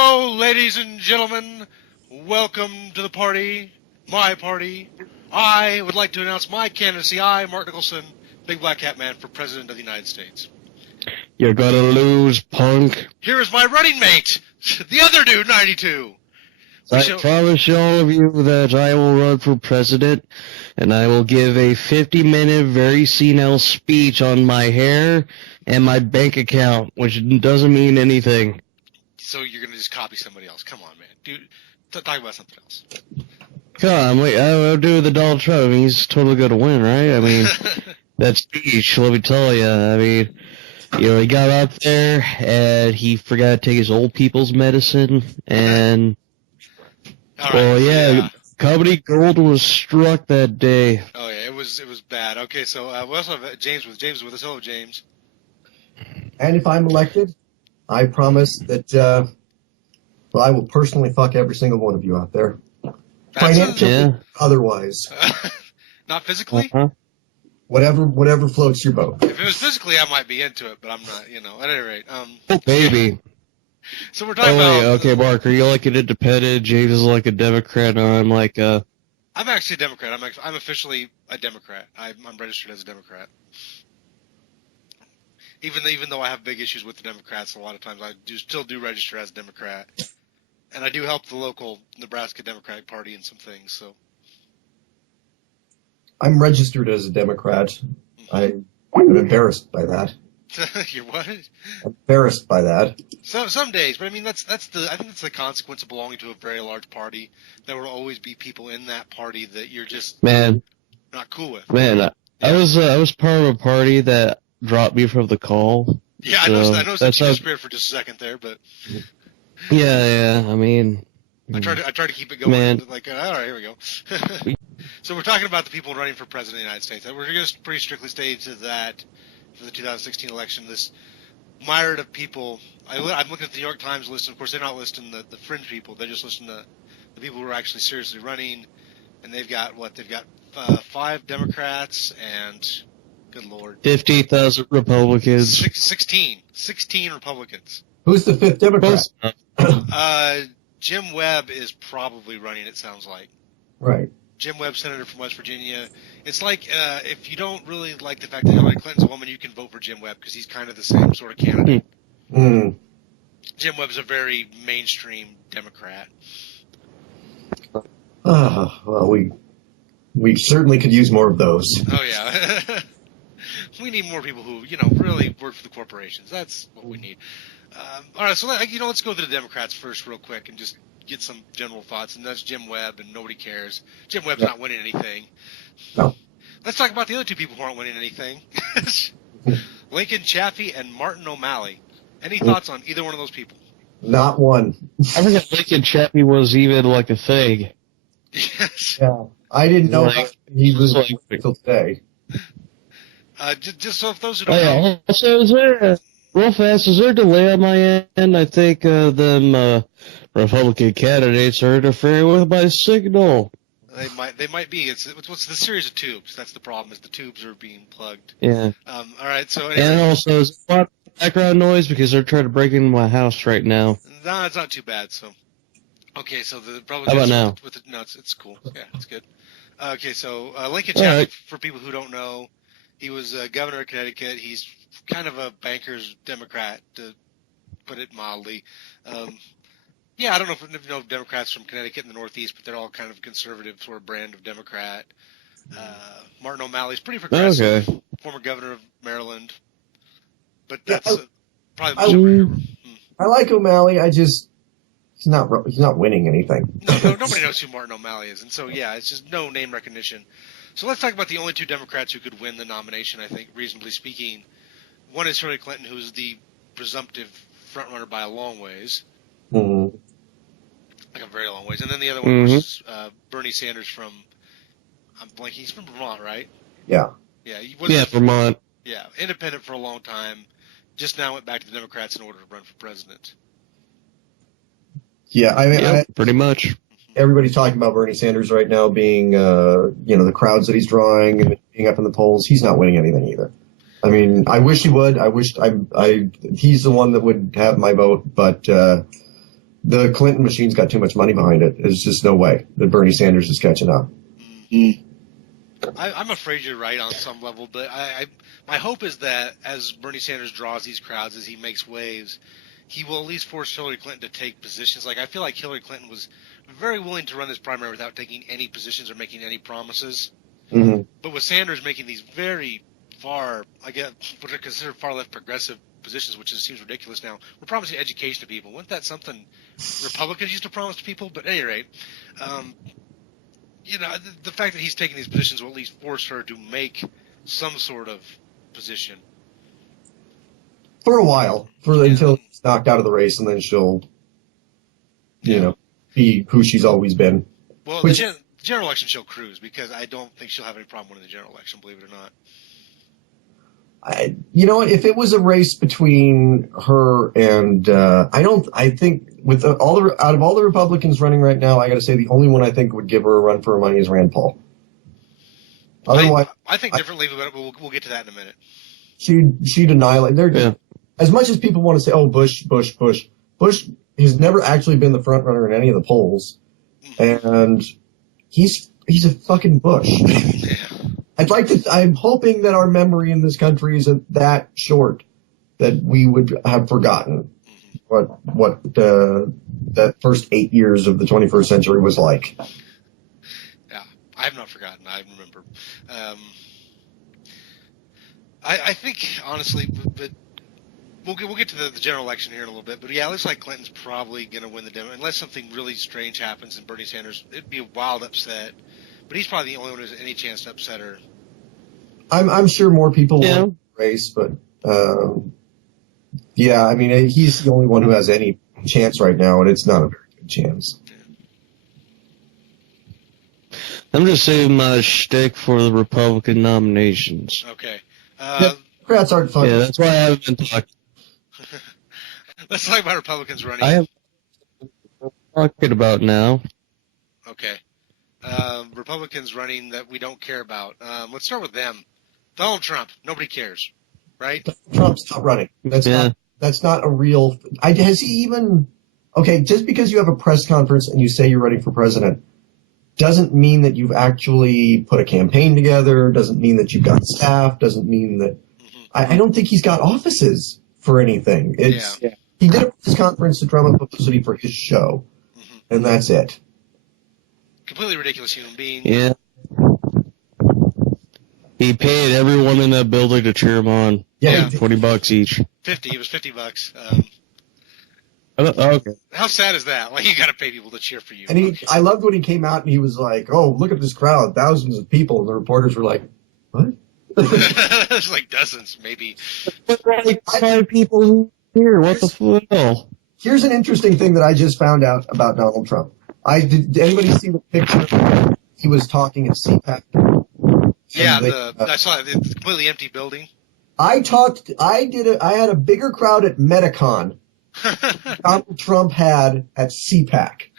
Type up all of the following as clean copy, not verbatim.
Hello, ladies and gentlemen. Welcome to the party, my party. I would like to announce my candidacy. I, Mark Nicholson, Big Black Hat Man for President of the United States. You're gonna lose, punk. Here is my running mate, the other dude, 92. I promise all of you that I will run for president, and I will give a 50-minute, very senile speech on my hair and my bank account, which doesn't mean anything. So you're going to just copy somebody else. Come on, man. Dude, talk about something else. Come on, wait, I'll do the Donald Trump. I mean, he's totally going to win, right? I mean, that speech, let me tell you, I mean, you know, he got up there, and he forgot to take his old people's medicine, and... All right, well, yeah, Comedy Gold was struck that day. Oh, yeah, it was bad. Okay, so we also have James with us. Hello, James. And if I'm elected, I promise that well, I will personally fuck every single one of you out there. Financially, otherwise. Not physically? Uh-huh. Whatever floats your boat. If it was physically, I might be into it, but I'm not, you know, at any rate. Oh, baby. So we're talking about... Okay, Mark, are you like an independent? James is like a Democrat, and I'm like a... I'm actually a Democrat. I'm officially a Democrat. I'm registered as a Democrat. Even though I have big issues with the Democrats, a lot of times I still do register as a Democrat. And I do help the local Nebraska Democratic Party in some things, so... I'm registered as a Democrat. I'm embarrassed by that. You're what? Embarrassed by that. Some days, but I mean I think it's the consequence of belonging to a very large party. There will always be people in that party that you're just not cool with. Man, I was part of a party that dropped me from the call. Yeah, so I know that you disappeared for just a second there, but yeah. I mean, I tried to keep it going. Man. Like, all right, here we go. So we're talking about the people running for president of the United States. We're going to pretty strictly stay to that. For the 2016 election, this myriad of people. I'm looking at the New York Times list. Of course, they're not listing the fringe people. They're just listing the people who are actually seriously running. And they've got 5 Democrats and, good Lord, 50,000 Republicans. 16 Republicans. Who's the 5th Democrat? Jim Webb is probably running. It sounds like. Right. Jim Webb, senator from West Virginia. It's like if you don't really like the fact that Hillary Clinton's a woman, you can vote for Jim Webb because he's kind of the same sort of candidate. Mm. Jim Webb's a very mainstream Democrat. Well, we certainly could use more of those. Oh, yeah. We need more people who, really work for the corporations. That's what we need. All right, so let's go to the Democrats first real quick and just get some general thoughts, and that's Jim Webb, and nobody cares. Jim Webb's not winning anything. No. Let's talk about the other 2 people who aren't winning anything. Lincoln Chaffee and Martin O'Malley. Any thoughts on either one of those people? Not one. I forgot Lincoln Chaffee was even like a thing. Yes. Yeah. I didn't know he was until today. Just so if those who don't know. Also, is there a delay on my end? I think them Republican candidates are interfering with my signal. They might be. It's the series of tubes. That's the problem. Is the tubes are being plugged. Yeah. All right. So anyway. And also, there's a lot of background noise because they're trying to break into my house right now. No, it's not too bad. So, okay. So the How about now? No, it's cool. Yeah, it's good. Okay. So Lincoln Chaffee, right. For people who don't know, he was governor of Connecticut. He's kind of a banker's Democrat, to put it mildly. Yeah, I don't know if you know Democrats from Connecticut in the Northeast, but they're all kind of conservative sort of brand of Democrat. Martin O'Malley's pretty progressive, former governor of Maryland. But that's probably I like O'Malley. He's not winning anything. No, nobody knows who Martin O'Malley is, and so yeah, it's just no name recognition. So let's talk about the only 2 Democrats who could win the nomination. I think, reasonably speaking, one is Hillary Clinton, who's the presumptive frontrunner by a long ways. Mm-hmm. Like a very long ways. And then the other one was Bernie Sanders from, I'm blanking, he's from Vermont, right? Yeah. Yeah, Vermont. Yeah, independent for a long time. Just now went back to the Democrats in order to run for president. Yeah, I mean, pretty much. Everybody's talking about Bernie Sanders right now being, the crowds that he's drawing and being up in the polls. He's not winning anything either. I mean, I wish he would. He's the one that would have my vote, but the Clinton machine's got too much money behind it. There's just no way that Bernie Sanders is catching up. I'm afraid you're right on some level, but my hope is that as Bernie Sanders draws these crowds, as he makes waves, he will at least force Hillary Clinton to take positions. Like, I feel like Hillary Clinton was very willing to run this primary without taking any positions or making any promises. Mm-hmm. But with Sanders making these very far, I guess, what are considered far left progressive positions, which just seems ridiculous now. We're promising education to people. Wasn't that something Republicans used to promise to people? But at any rate, the fact that he's taking these positions will at least force her to make some sort of position. For a while, until he's knocked out of the race, and then she'll, be who she's always been. Well, the general election she'll cruise, because I don't think she'll have any problem winning the general election, believe it or not. If it was a race between her and I think with out of all the Republicans running right now, I got to say the only one I think would give her a run for her money is Rand Paul. Otherwise, I think differently, but we'll get to that in a minute. She'd annihilate. As much as people want to say, "Oh, Bush has never actually been the front runner in any of the polls," and he's a fucking Bush. Yeah. I'm hoping that our memory in this country isn't that short that we would have forgotten what that first 8 years of the 21st century was like. Yeah, I have not forgotten. I remember. I think, honestly, but we'll get to the general election here in a little bit. But yeah, it looks like Clinton's probably going to win the Democrat, unless something really strange happens and Bernie Sanders. It'd be a wild upset. But he's probably the only one who has any chance to upset her. I'm sure more people will race, but I mean, he's the only one who has any chance right now, and it's not a very good chance. I'm just saving my shtick for the Republican nominations. Okay. Democrats aren't fun. Yeah, that's why I haven't been talking. Let's talk about Republicans running. I have talking about now. Okay. Republicans running that we don't care about. Let's start with them. Donald Trump. Nobody cares, right? Trump's not running. That's not a real. Has he even? Okay, just because you have a press conference and you say you're running for president, doesn't mean that you've actually put a campaign together. Doesn't mean that you've got staff. Doesn't mean that. I don't think he's got offices for anything. He did a press conference to drum up publicity for his show, and that's it. Completely ridiculous human being. Yeah. He paid everyone in that building to cheer him on. Yeah. $20 each. 50. It was $50. Okay. How sad is that? Like, you got to pay people to cheer for you. And I loved when he came out and he was like, "Oh, look at this crowd, thousands of people," and the reporters were like, "What?" There's like dozens, maybe. Like 5 people here. What the hell? Here's an interesting thing that I just found out about Donald Trump. Did anybody see the picture? He was talking at CPAC. Yeah, I saw it. The completely empty building. I had a bigger crowd at Metacon Donald Trump had at CPAC.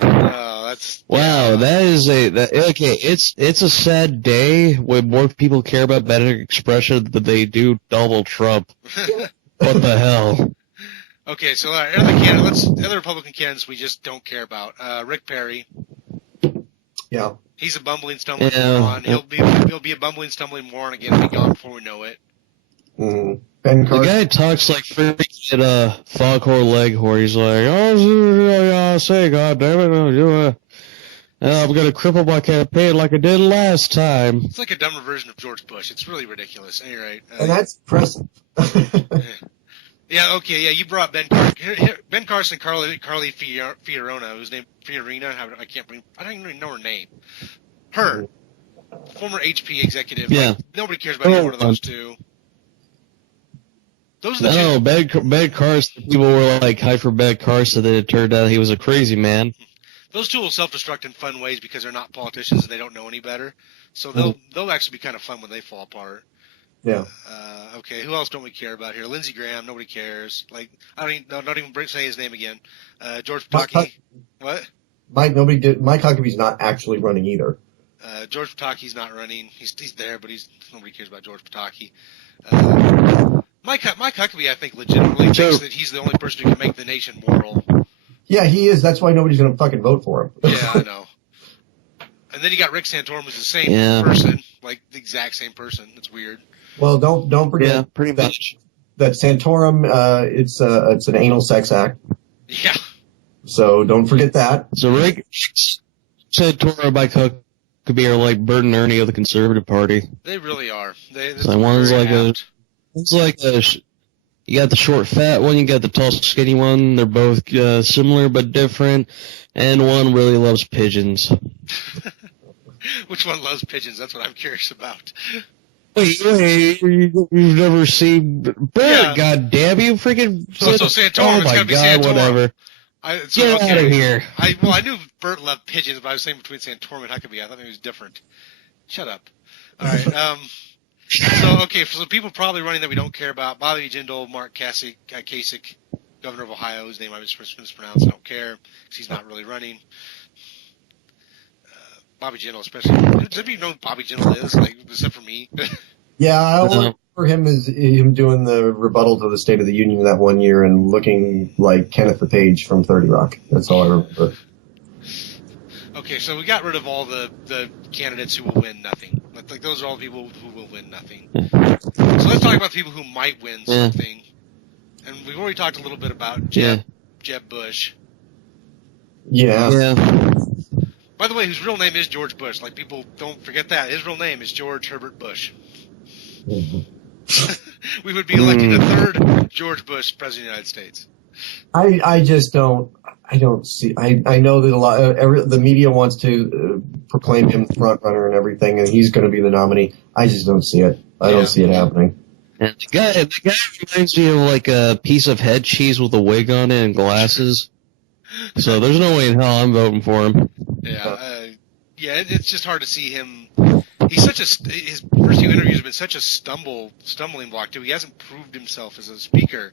Oh, that's wow. That is okay. It's a sad day when more people care about better expression than they do Donald Trump. What the hell? Okay, so other Republican candidates we just don't care about. Rick Perry. Yeah. He's a bumbling, stumbling moron. He'll be a bumbling, stumbling moron again and be gone before we know it. Mm-hmm. Ben Carson. The guy talks like freaking Foghorn Leghorn. He's like, "Oh, say, God damn it, I'm gonna cripple my campaign like I did last time." It's like a dumber version of George Bush. It's really ridiculous. You're right. And that's impressive. Yeah. Okay. Yeah. You brought Ben Carson, Carly Fiorina, whose name Fiorina. I can't bring. I don't even know her name. Her, former HP executive. Yeah. Like, nobody cares about either one of those two. Those are the two. Ben Carson. People were like hyped for Ben Carson, then it turned out he was a crazy man. Those two will self-destruct in fun ways because they're not politicians and they don't know any better. So they'll actually be kind of fun when they fall apart. Yeah. Okay, who else don't we care about here? Lindsey Graham, nobody cares. Like, don't even say his name again. George Pataki. What? Mike Huckabee's not actually running either. George Pataki's not running. He's there, but nobody cares about George Pataki. Mike Huckabee, I think, legitimately thinks that he's the only person who can make the nation moral. Yeah, he is. That's why nobody's going to fucking vote for him. Yeah, I know. And then you got Rick Santorum, who's the same person, like the exact same person. It's weird. Well, don't forget pretty much. that Santorum. It's an anal sex act. Yeah. So don't forget that. So Rick Santorum by Cook could be our like Bert and Ernie of the Conservative Party. They really are. So one's like you got the short fat one, you got the tall skinny one. They're both similar but different, and one really loves pigeons. Which one loves pigeons? That's what I'm curious about. Wait, you've never seen Bert? Yeah. God damn you, freaking! So Santorum, it's gotta be Santorum. Whatever. Get out of here. I knew Bert loved pigeons, but I was saying between Santorum and Huckabee. I thought it was different. Shut up. All right. So people probably running that we don't care about: Bobby Jindal, Mark Kasich, governor of Ohio. His name I mispronounced. I don't care because he's not really running. Bobby Jindal, especially. Does anybody know who Bobby Jindal is? Like, except for me. Yeah, I only remember him doing the rebuttal to the State of the Union that one year and looking like Kenneth the Page from 30 Rock. That's all I remember. Okay, so we got rid of all the candidates who will win nothing. Like those are all the people who will win nothing. So let's talk about the people who might win something. And we've already talked a little bit about Jeb Bush. Yeah. By the way, whose real name is George Bush. Like, people don't forget that. His real name is George Herbert Bush. We would be electing a third George Bush president of the United States. I just don't. I don't see. I know that the media wants to proclaim him the front runner and everything, and he's going to be the nominee. I just don't see it. I don't see it happening. And the guy reminds me of like a piece of head cheese with a wig on it and glasses. So there's no way in hell I'm voting for him. Yeah, it's just hard to see him. He's his first few interviews have been such a stumbling block too. He hasn't proved himself as a speaker.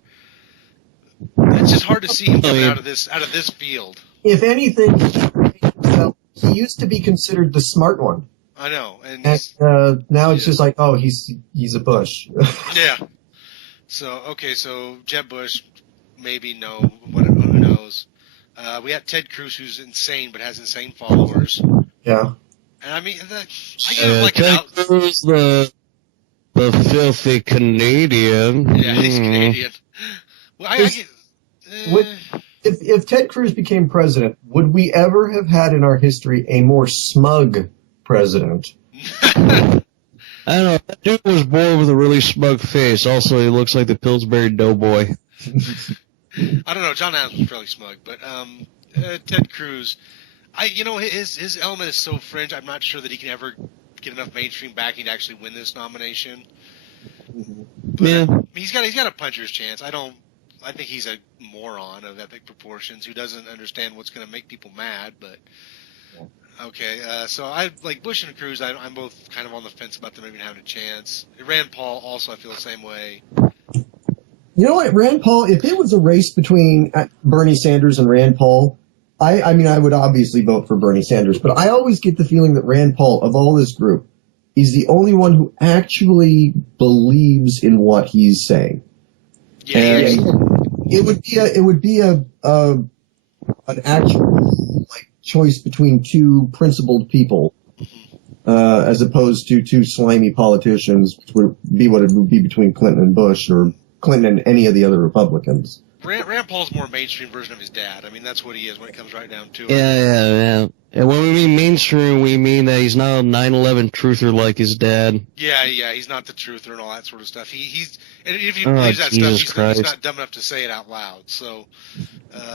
It's just hard to see him coming out of this field. If anything, he used to be considered the smart one. I know, and now it's just like, oh, he's a Bush. Yeah. So Jeb Bush, maybe no, who knows? We have Ted Cruz, who's insane but has insane followers. Yeah. And I mean, I give him like Ted Cruz, the filthy Canadian. Yeah, he's Canadian. Well, if Ted Cruz became president, would we ever have had in our history a more smug president? I don't know. That dude was born with a really smug face. Also, he looks like the Pillsbury Doughboy. I don't know. John Adams was fairly smug, but Ted Cruz, his element is so fringe. I'm not sure that he can ever get enough mainstream backing to actually win this nomination. But, he's got a puncher's chance. I think he's a moron of epic proportions who doesn't understand what's going to make people mad. But okay, so I like Bush and Cruz. I'm both kind of on the fence about them even having a chance. Rand Paul also, I feel the same way. You know what, Rand Paul, if it was a race between Bernie Sanders and Rand Paul, I mean, I would obviously vote for Bernie Sanders, but I always get the feeling that Rand Paul, of all this group, is the only one who actually believes in what he's saying. Yeah, it would be an actual choice between two principled people, as opposed to two slimy politicians, which would be what it would be between Clinton and Bush, or Clinton and any of the other Republicans. Rand Paul's more mainstream version of his dad. I mean, that's what he is when it comes right down to it. Yeah. And when we mean mainstream, we mean that he's not a 9/11 truther like his dad. Yeah, he's not the truther and all that sort of stuff. And if he believes that stuff, he's not dumb enough to say it out loud. So,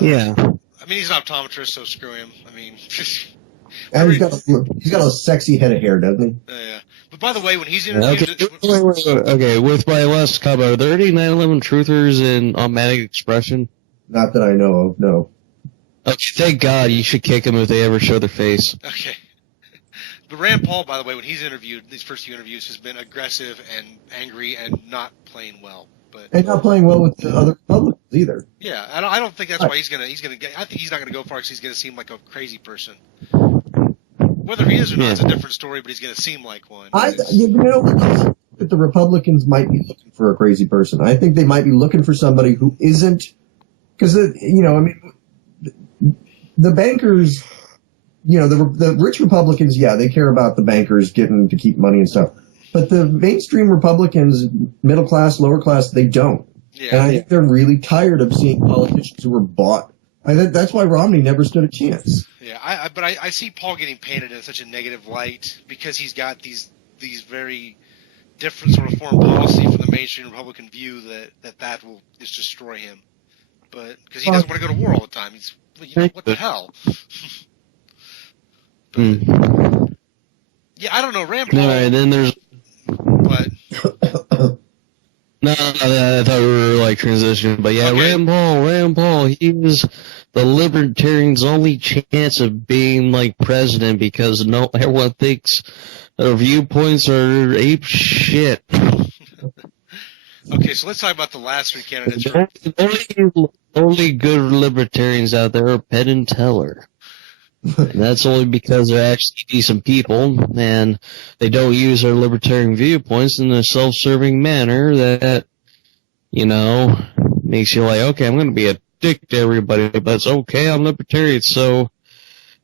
yeah. I mean, he's an optometrist, so screw him. I mean, and he's got a sexy head of hair, doesn't he? Yeah. But by the way, when he's interviewed... Okay, with my last comment, are there any 9/11 truthers in Automatic Expression? Not that I know of, no. Okay, thank God. You should kick them if they ever show their face. Okay. But Rand Paul, by the way, when he's interviewed, these first few interviews, has been aggressive and angry and not playing well. And not playing well with the other Republicans either. Yeah, I don't think that's why he's gonna get. I think he's not gonna go far because he's gonna seem like a crazy person. Whether he is or not, it's a different story. But he's gonna seem like one. The Republicans might be looking for a crazy person. I think they might be looking for somebody who isn't, because the bankers, the rich Republicans, yeah, they care about the bankers getting to keep money and stuff. But the mainstream Republicans, middle class, lower class, they don't. Yeah. And I think they're really tired of seeing politicians who are bought. I think that's why Romney never stood a chance. Yeah, but I see Paul getting painted in such a negative light because he's got these very different sort of foreign policy from the mainstream Republican view that will just destroy him. But because he doesn't want to go to war all the time, he's what the hell. Yeah, I don't know. Rand Paul. All right, then there's. What? No, I thought we were like transitioning, but yeah, Okay. Rand Paul, he was the Libertarians' only chance of being like president because everyone thinks their viewpoints are ape shit. Okay, so let's talk about the last three candidates. The only good Libertarians out there are Penn and Teller. And that's only because they're actually decent people, and they don't use their libertarian viewpoints in a self-serving manner that, makes you like, okay, I'm going to be a dick to everybody, but it's okay, I'm libertarian, so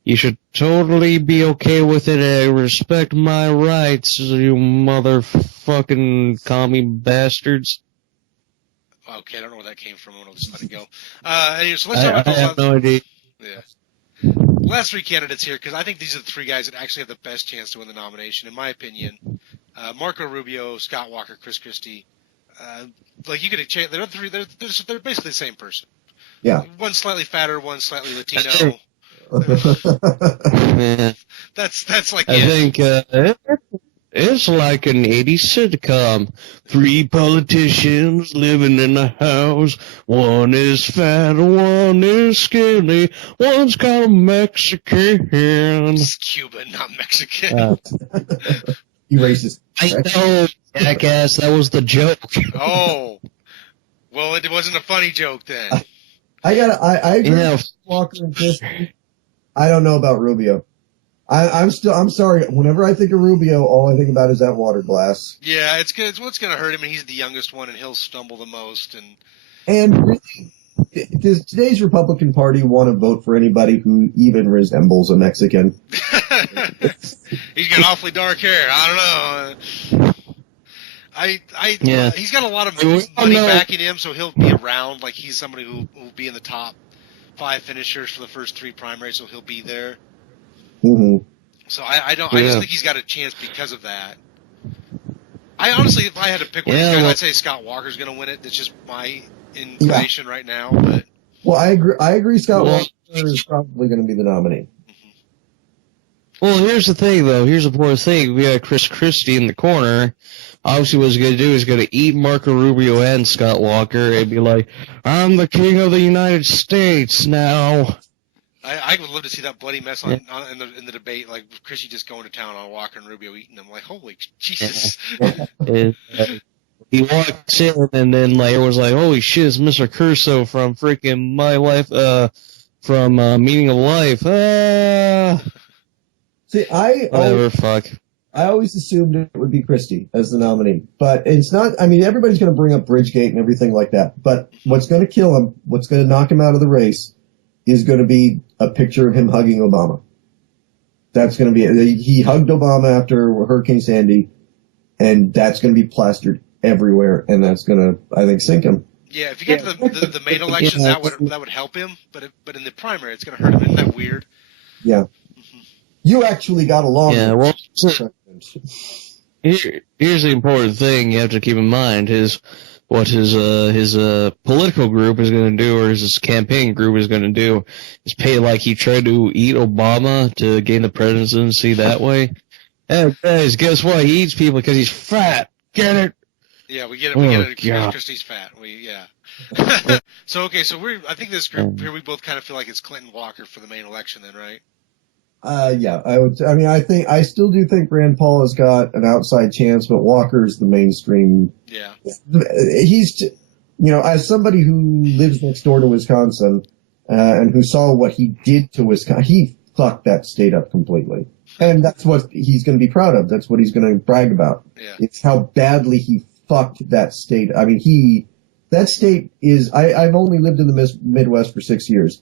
you should totally be okay with it. I respect my rights, you motherfucking commie bastards. Okay, I don't know where that came from. I'll just let it go. Anyway, so let's talk about I have no idea. Yeah. Last three candidates here, because I think these are the three guys that actually have the best chance to win the nomination, in my opinion. Marco Rubio, Scott Walker, Chris Christie. You could exchange. They're basically the same person. Yeah. One slightly fatter, one slightly Latino. Yeah. That's like. I think it's like an 80s sitcom. Three politicians living in a house. One is fat, one is skinny, one's kind of Mexican. It's Cuban, not Mexican. You racist. I know, jackass, that was the joke. Oh. Well, it wasn't a funny joke then. I agree with Walker and Christie. I don't know about Rubio. I'm sorry. Whenever I think of Rubio, all I think about is that water glass. Yeah, it's what's going to hurt him, and he's the youngest one, and he'll stumble the most. And really, does today's Republican Party want to vote for anybody who even resembles a Mexican? He's got awfully dark hair. I don't know. Yeah. He's got a lot of money backing him, so he'll be around. Like he's somebody who will be in the top 5 finishers for the first 3 primaries, so he'll be there. Mm-hmm. So I just think he's got a chance because of that. I honestly, if I had to pick one, I'd say Scott Walker's going to win it. That's just my inclination right now. But I agree. Scott Walker is probably going to be the nominee. Well, here's the thing, though. Here's the important thing. We got Chris Christie in the corner. Obviously, what he's going to do is going to eat Marco Rubio and Scott Walker and be like, I'm the king of the United States now. I would love to see that bloody mess in the debate, like Christie just going to town on Walker and Rubio eating them. Like, holy Jesus. He walks in, and then everyone's like, holy shit, it's Mr. Curso from freaking My Life, from Meaning of Life. See, I always assumed it would be Christie as the nominee, but it's not. I mean, everybody's going to bring up Bridgegate and everything like that, but what's going to kill him, what's going to knock him out of the race, is going to be a picture of him hugging Obama. That's going to be it. He hugged Obama after Hurricane Sandy, and that's going to be plastered everywhere, and that's going to, I think, sink him. Yeah, if you get to the main elections, that would help him, but in the primary, it's going to hurt him. Isn't that weird? Yeah. You actually got along. Yeah, well, here's the important thing you have to keep in mind is what his political group is going to do, or his campaign group is going to do, is pay like he tried to eat Obama to gain the presidency that way. Hey, guys, guess what? He eats people because he's fat. Get it? Yeah, we get it. We get it. Because Christie's fat. So I think this group here, we both kind of feel like it's Clinton Walker for the main election, then, right? Yeah, I still do think Rand Paul has got an outside chance, but Walker's the mainstream. Yeah. He's, as somebody who lives next door to Wisconsin, and who saw what he did to Wisconsin, he fucked that state up completely. And that's what he's going to be proud of. That's what he's going to brag about. Yeah. It's how badly he fucked that state. I mean, that state is, I've only lived in the Midwest for 6 years.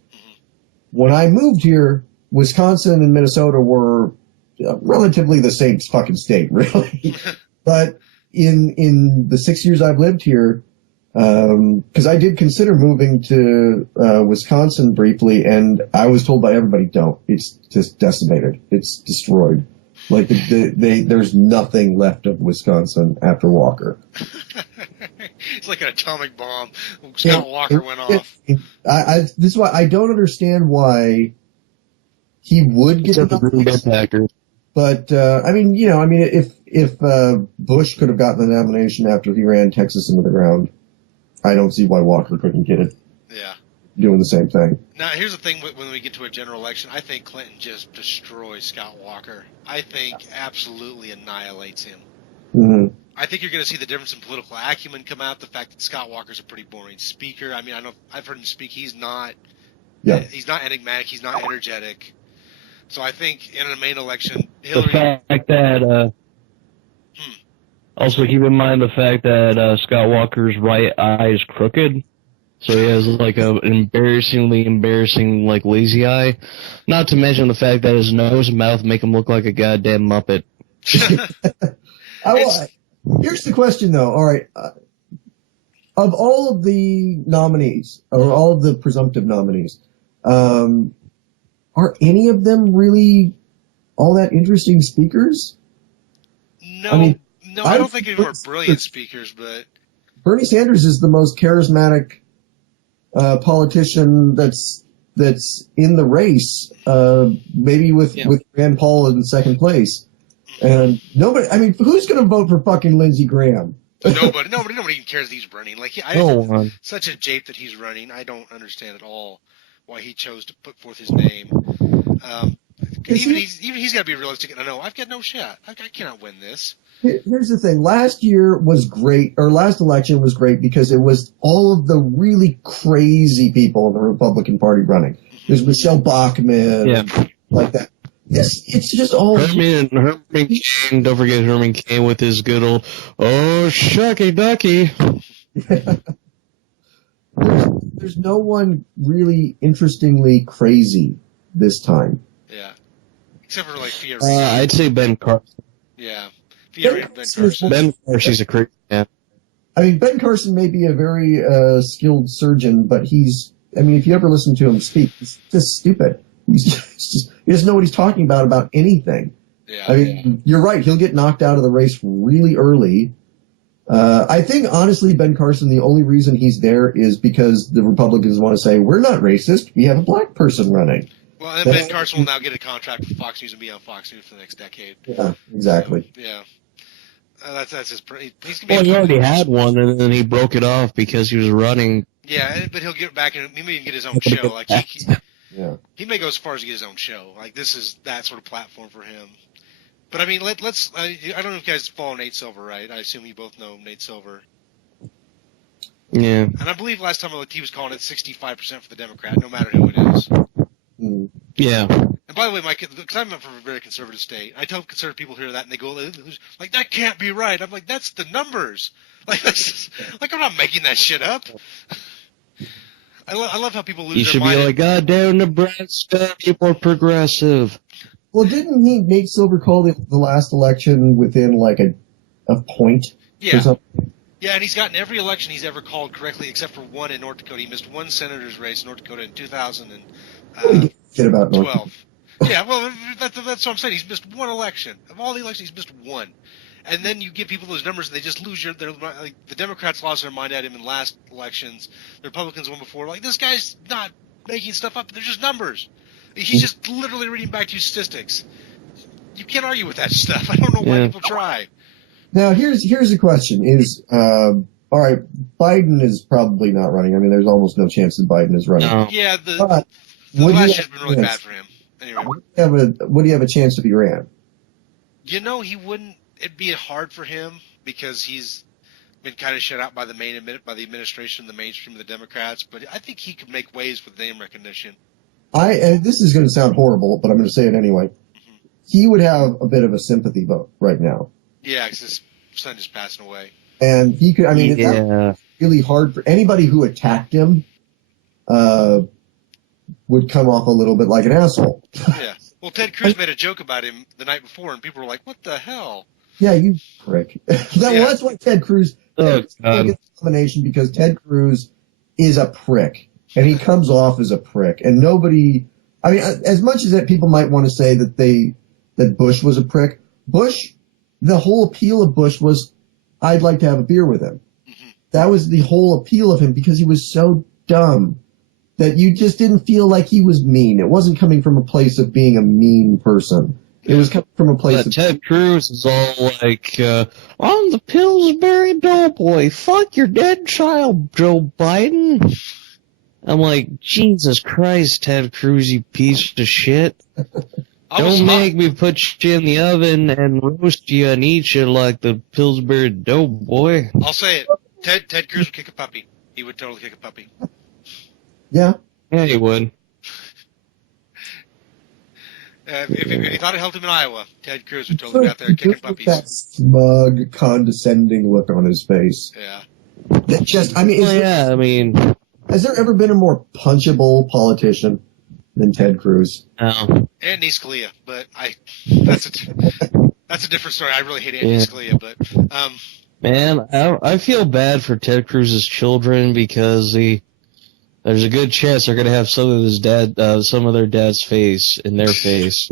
when I moved here, Wisconsin and Minnesota were relatively the same fucking state, really. But in the 6 years I've lived here, because I did consider moving to Wisconsin briefly, and I was told by everybody, don't. It's just decimated. It's destroyed. Like, there's nothing left of Wisconsin after Walker. It's like an atomic bomb. Scott Walker went off. This is why I don't understand why he would get the nomination. But if Bush could have gotten the nomination after he ran Texas into the ground, I don't see why Walker couldn't get it. Yeah. Doing the same thing. Now, here's the thing when we get to a general election. I think Clinton just destroys Scott Walker. I think absolutely annihilates him. Mm-hmm. I think you're going to see the difference in political acumen come out. The fact that Scott Walker's a pretty boring speaker. I mean, I know I've heard him speak. He's not enigmatic. He's not energetic. So I think in a main election, Hillary. The fact that also keep in mind the fact that Scott Walker's right eye is crooked, so he has like an embarrassing like lazy eye. Not to mention the fact that his nose and mouth make him look like a goddamn Muppet. Here's the question, though. All right, of all of the nominees, or all of the presumptive nominees, are any of them really all that interesting speakers? No, I don't think any are brilliant speakers, but Bernie Sanders is the most charismatic politician that's in the race, maybe with Rand Paul in second place. And nobody, I mean, who's going to vote for fucking Lindsey Graham? Nobody even cares that he's running. Like, such a jape that he's running. I don't understand at all why he chose to put forth his name. Even he's got to be realistic. No, I've got no shot. I cannot win this. Here's the thing. Last year was great, or last election was great because it was all of the really crazy people in the Republican Party running. There's Michelle Bachmann, and like that. It's just all Herman Cain. Don't forget Herman Cain with his good old shucky ducky. There's no one really interestingly crazy this time. Yeah, except for like Fiorina. I'd say Ben Carson. Yeah, Ben Carson. Ben Carson's a crazy man. I mean, Ben Carson may be a very skilled surgeon, but if you ever listen to him speak, he's just stupid. He doesn't know what he's talking about anything. Yeah, I mean, you're right. He'll get knocked out of the race really early. I think, honestly, Ben Carson, the only reason he's there is because the Republicans want to say, we're not racist. We have a black person running. Well, and Ben Carson will now get a contract with Fox News and be on Fox News for the next decade. Yeah, exactly. Yeah. That's his. He already had one, and then he broke it off because he was running. Yeah, but he'll get back and he may even get his own show. Like he may go as far as to get his own show. Like, this is that sort of platform for him. But I mean, let's. I don't know if you guys follow Nate Silver, right? I assume you both know Nate Silver. Yeah. And I believe last time I looked, he was calling it 65% for the Democrat, no matter who it is. Yeah. And by the way, Mike, because I'm from a very conservative state, I tell conservative people hear that and they go, like, that can't be right. I'm like, that's the numbers. Like, I'm not making that shit up. I love how people lose their mind. You should be like, God damn Nebraska, people are progressive. Well, didn't Nate Silver call the last election within like a point? Yeah. Or something? Yeah, and he's gotten every election he's ever called correctly except for one in North Dakota. He missed one senator's race in North Dakota in 2012. Yeah, well, that's what I'm saying. He's missed one election. Of all the elections, he's missed one. And then you give people those numbers, and they just lose like, the Democrats lost their mind at him in last elections. The Republicans won before. Like, this guy's not making stuff up. They're just numbers. He's just literally reading back to you statistics. You can't argue with that stuff. I don't know why people try. Now, here's the question: all right, Biden is probably not running. I mean, there's almost no chance that Biden is running. No. Yeah, the last year's been really bad for him. Anyway, would he have a chance if he ran? He wouldn't. It'd be hard for him because he's been kind of shut out by the administration, the mainstream of the Democrats. But I think he could make waves with name recognition. This is going to sound horrible, but I'm going to say it anyway. Mm-hmm. He would have a bit of a sympathy vote right now. Yeah, because his son is passing away. And he could, I mean, it's really hard for anybody who attacked him, would come off a little bit like an asshole. Yeah. Well, Ted Cruz made a joke about him the night before, and people were like, "What the hell?" Yeah, you prick. Well, that's why Ted Cruz gets the nomination, because Ted Cruz is a prick, and he comes off as a prick, and nobody. I mean, as much as that people might want to say that Bush was a prick, the whole appeal of Bush was, I'd like to have a beer with him. Mm-hmm. That was the whole appeal of him, because he was so dumb that you just didn't feel like he was mean. It wasn't coming from a place of being a mean person. It was coming from a place of... Ted Cruz is all like, I'm the Pillsbury Doughboy. Fuck your dead child, Joe Biden. I'm like, Jesus Christ, Ted Cruz, you piece of shit. Don't make me put you in the oven and roast you and eat you like the Pillsbury Doughboy. I'll say it. Ted Cruz would kick a puppy. He would totally kick a puppy. Yeah. Yeah, he would. If he thought it helped him in Iowa, Ted Cruz would totally be out there kicking puppies. That smug, condescending look on his face. Yeah. That just, I mean, has there ever been a more punchable politician than Ted Cruz? No. Andy Scalia, but that's a different story. I really hate Andy Scalia, but man, I feel bad for Ted Cruz's children, because there's a good chance they're gonna have some of their dad's face in their face,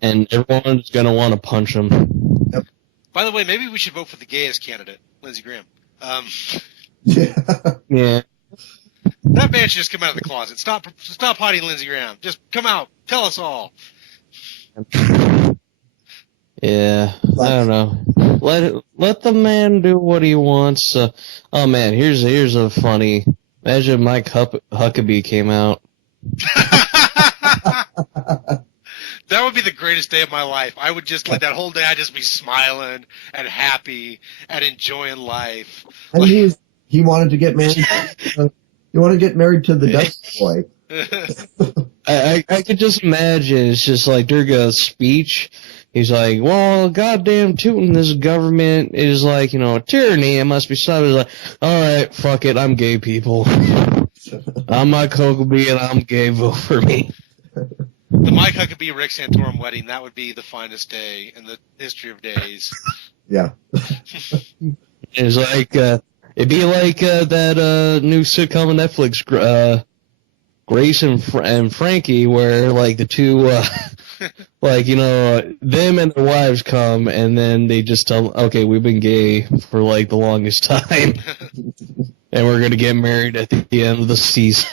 and everyone's gonna want to punch them. Yep. By the way, maybe we should vote for the gayest candidate, Lindsey Graham. Yeah. That man should just come out of the closet. Stop hiding Lindsey Graham. Just come out. Tell us all. Yeah, I don't know. Let the man do what he wants. Oh man, here's a funny. Imagine Mike Huckabee came out. That would be the greatest day of my life. I would just that whole day. I'd just be smiling and happy and enjoying life. And he wanted to get married. He wanted to get married to the Dutch boy. I could just imagine. It's just like during a speech, he's like, "Well, goddamn tootin', this government is like, tyranny. It must be stopped." He's like, "All right, fuck it. I'm gay, people. I'm Mike Huckabee and I'm gay. Vote for me." The Mike Huckabee Rick Santorum wedding, that would be the finest day in the history of days. Yeah. It's like, it'd be like that new sitcom on Netflix, Grace and Frankie, where like the two, them and their wives come, and then they just tell them, okay, we've been gay for like the longest time, and we're gonna get married at the end of the season.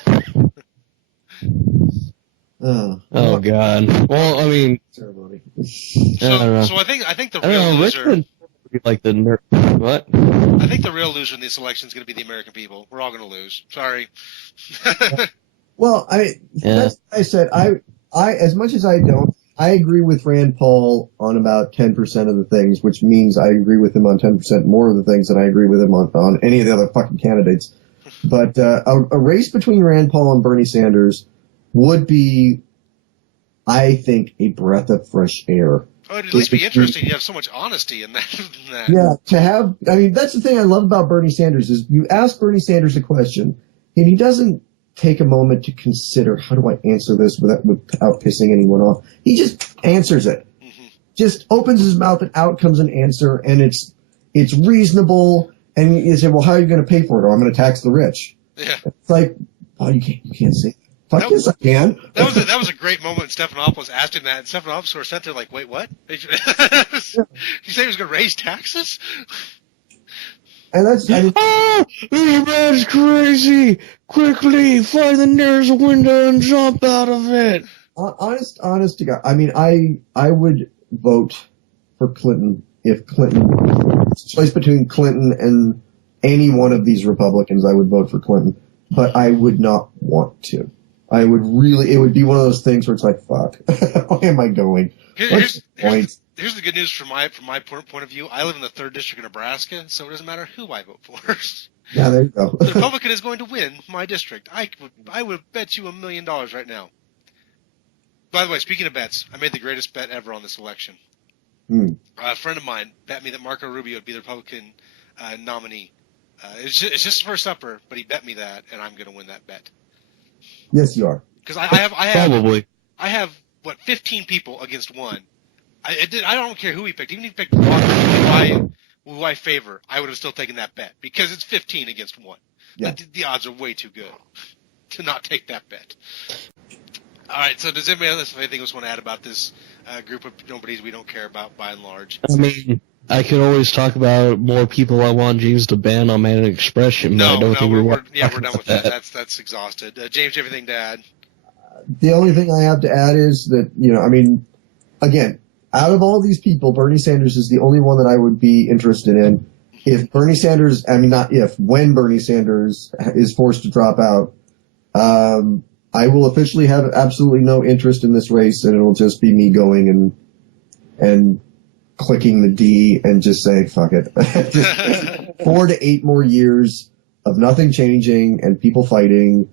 Oh God. Well, I mean, ceremony. So I think the real loser. Richmond would be like the what? I think the real loser in this election is going to be the American people. We're all going to lose. Sorry. Well, that's what I said. I as much as I agree with Rand Paul on about 10% of the things, which means I agree with him on 10% more of the things than I agree with him on any of the other fucking candidates. But a race between Rand Paul and Bernie Sanders would be, I think, a breath of fresh air. Oh, it'd at least be interesting. You have so much honesty in that. Yeah, that's the thing I love about Bernie Sanders is you ask Bernie Sanders a question, and he doesn't take a moment to consider, how do I answer this without pissing anyone off? He just answers it. Mm-hmm. Just opens his mouth and out comes an answer, and it's reasonable. And you say, well, how are you going to pay for it? Or I'm going to tax the rich. Yeah. It's like, oh, you can't say. Fuck yes, I can. That was a great moment. Stephanopoulos asked him that, and Stephanopoulos sort of sat there like, wait, what? You say he was going to raise taxes? And that's this man's crazy. Quickly, find the nearest window and jump out of it. Honest to God. I mean, I would vote for Clinton if Clinton, choice between Clinton and any one of these Republicans, I would vote for Clinton. But I would not want to. It would be one of those things where it's like, fuck, where am I going? Here's the good news from my point of view. I live in the 3rd District of Nebraska, so it doesn't matter who I vote for. Yeah, there you go. The Republican is going to win my district. I would bet you $1 million right now. By the way, speaking of bets, I made the greatest bet ever on this election. A friend of mine bet me that Marco Rubio would be the Republican nominee. It's just for supper, but he bet me that, and I'm going to win that bet. Yes, you are. Because I have what 15 people against one. I don't care who he picked. Even if he picked Walker, who I favor, I would have still taken that bet because it's 15 against one. Yeah. The odds are way too good to not take that bet. All right. So does anybody else have anything else want to add about this group of nobodies we don't care about by and large? I mean, I could always talk about more people I want James to ban on Man Expression. No, I don't think we're we're done with that. That's exhausted. James, everything to add? The only thing I have to add is that, again, out of all these people, Bernie Sanders is the only one that I would be interested in. If Bernie Sanders, when Bernie Sanders is forced to drop out, I will officially have absolutely no interest in this race, and it'll just be me going and clicking the D and just saying, fuck it. Just 4 to 8 more years of nothing changing and people fighting.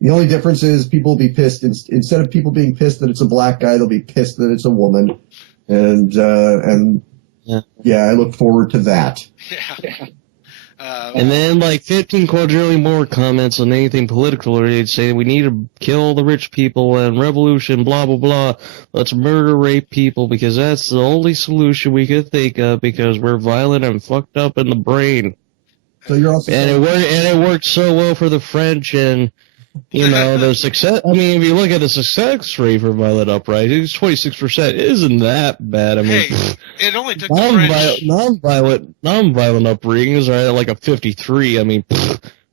The only difference is people will be pissed. Instead of people being pissed that it's a black guy, they'll be pissed that it's a woman. And I look forward to that. Yeah. And then 15 quadrillion more comments on anything political related saying we need to kill the rich people and revolution, blah, blah, blah. Let's murder, rape people because that's the only solution we could think of because we're violent and fucked up in the brain. So you're also it worked so well for the French and, the success. I mean, if you look at the success rate for violent uprisings, 26% isn't that bad. I mean, it only took the French. Non-violent uprisings are at a 53. I mean,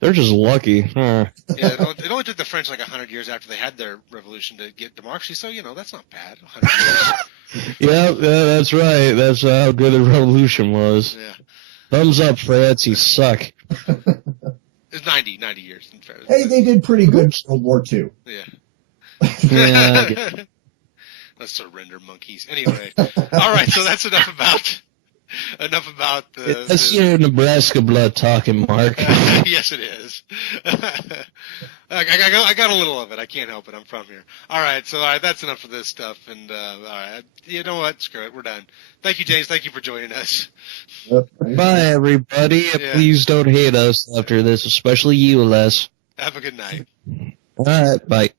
they're just lucky. Yeah, it only took the French 100 years after they had their revolution to get democracy. So that's not bad. 100 years. Yeah, that's right. That's how good the revolution was. Yeah. Thumbs up, France. You suck. It's 90 years in fairness. Hey, they did pretty good in World War II. Yeah. Yeah. Let's surrender, monkeys. Anyway, all right. So that's enough about the. That's your Nebraska blood talking, Mark. Yes, it is. I got a little of it. I can't help it. I'm from here. All right. So that's enough of this stuff. And all right. You know what? Screw it. We're done. Thank you, James. Thank you for joining us. Yep. Bye, everybody. Yeah. Please don't hate us after this, especially you, Les. Have a good night. All right. Bye.